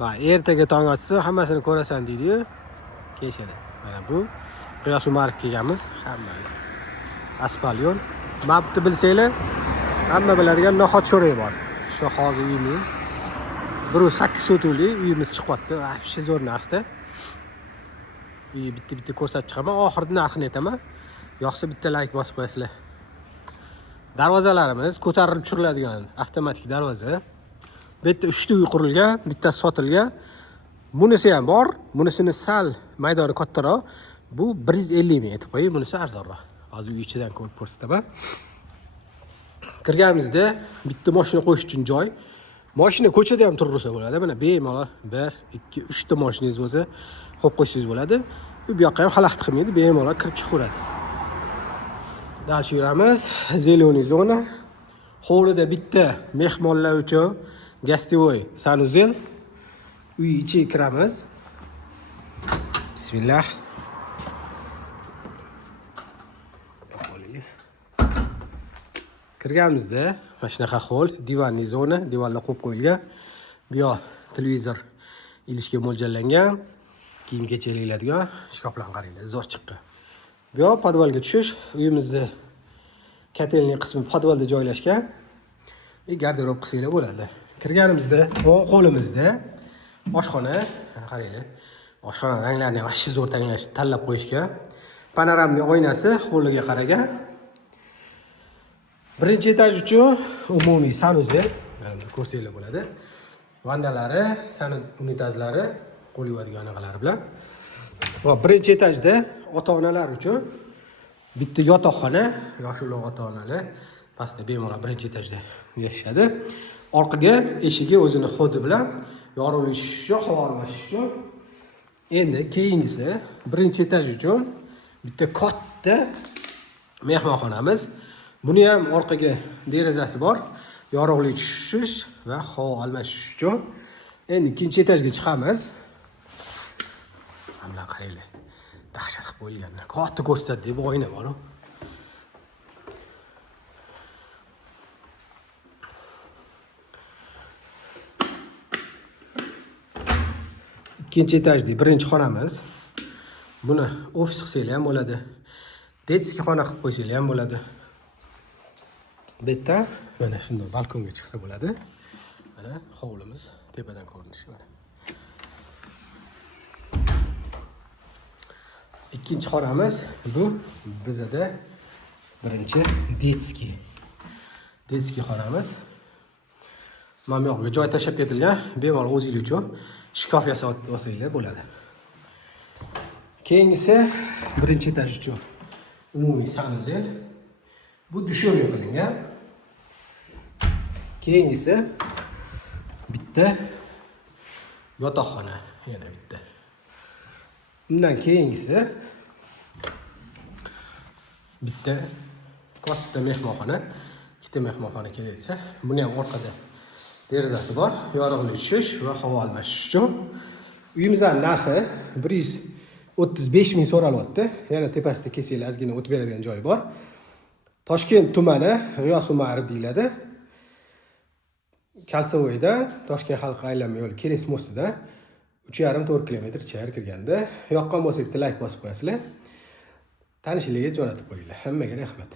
Va ertaga tong otsa hammasini ko'rasan deydi-yu. Kechada. Mana bu G'iyos Umarov kelganmiz. Hamma Aspalyon. Mapni bilsanglar, hamma biladigan noxat sho'ray bor. Shu hozir uyimiz 1.8 sotuvlik uyimiz chiqyapti. Vahsha zo'r narxda. Uy bitta ko'rsatib chiqaman. Oxirida narxini aytaman. Yo'qsa bitta like bosib qo'yasizlar. Darvozalarimiz ko'tarilib tushiriladigan avtomatik darvoza. Bu yerda 3 ta uy qurilgan, bittasi sotilgan. Bunisi ham bor, bunisini sal maydoni kattaroq. Bu 150 ming aytib qo'ying, bunisi arzonroq. Hozir uy ichidan ko'rib ko'rsataman. Kirganimizda bitta mashina qo'yish uchun joy. Mashina ko'chada ham tursa bo'ladi. Mana bemalol 1, 2, 3 ta mashinangiz bo'lsa, qo'yib qo'ysangiz bo'ladi. Bu yoqqa ham xalaqit qilmaydi, bemalol kirib chiqaveradi. Dal yuramiz, zeleniy zona. Hovlida bitta mehmonlar uchun gastevoy sanuzel. Uy ichiga kiramiz. Bismillah. Kirganimizda mana shunaqa hol, divanli zona, divanlar qo'yib qo'yilgan. Bu yoq televizor ilishga mo'ljallangan, kiyim kechaklaydigan shkaflarni qaranglar, zo'r chiqqan. Bu yoq podvalga tushish, uyimizda kotelning qismi podvalda joylashgan. Garderob qilsanglar bo'ladi. Kirganimizda o'ng qo'limizda oshxona, qaranglar. Oshxona ranglarini ham vahshiy zo'r tanlab qo'yishgan. Panoramli oynasi hovliga qaragan. Birinchi etaj uchun umumiy sanuzel, mana ko'rsanglar bo'ladi. Vandalari, sanit unitazlari, qo'l yuvadigan anaqalari bilan. Va birinchi etajda ota-onalar uchun bitta yotoqxona, yoshlar ota-onalar pastda bemalol birinchi etajda yashashadi. Orqaga eshigi o'zini xodi bilan yorilish uchun, havo almashish uchun. Endi keyingisi birinchi etaj uchun bitta katta mehmonxonamiz. Buni ham orqaga derazasi bor. Yorug'lik tushish va havo almashish uchun. Endi ikkinchi etajga chiqamiz. Hamla qaranglar. Dahshat qilib qo'yilgan. Katta ko'rsatdi, bu oyna bor. Ikkinchi etajda birinchi xonamiz. Buni ofis qilsanglar ham bo'ladi. Detskiy xona qilib qo'ysanglar ham bo'ladi. Bu yerda mana shunday balkonga chiqsa bo'ladi. Mana hovlimiz tepadan ko'rinishi mana. Ikkinchi xonamiz bu bizda birinchi detskiy xonamiz. Mana bu yoqqa joy tashab ketilgan, bemalol o'zingiz uchun shkaf yasab olsanglar bo'ladi. Keyingisi birinchi etaj uchun umumiy sanuzel. Bu dushyo'rga qilingan. Keyingisi bitta yotoqxona, yana bitta. Undan keyingisi bitta katta mehmonxona, ikkita mehmonxona kelayotsa, buni ham orqada derazasi bor, yorug'lik tushish va havo almashish uchun. Uyimizning narxi 135 ming so'ralyapti. Yana tepasida kesinglar, ozgina o'tib beradigan joyi bor. Toshkent tumani, G'iyos Umarov deyiladi. Kalsovoyda Toshkent xalq aylanma yo'li Keles mostidan 3,5-4 kilometr ichari kirganda. Yoqqan bo'lsa bitta like bosib qo'yasizlar. Tanishlarga jo'natib qo'yinglar. Hammaga rahmat.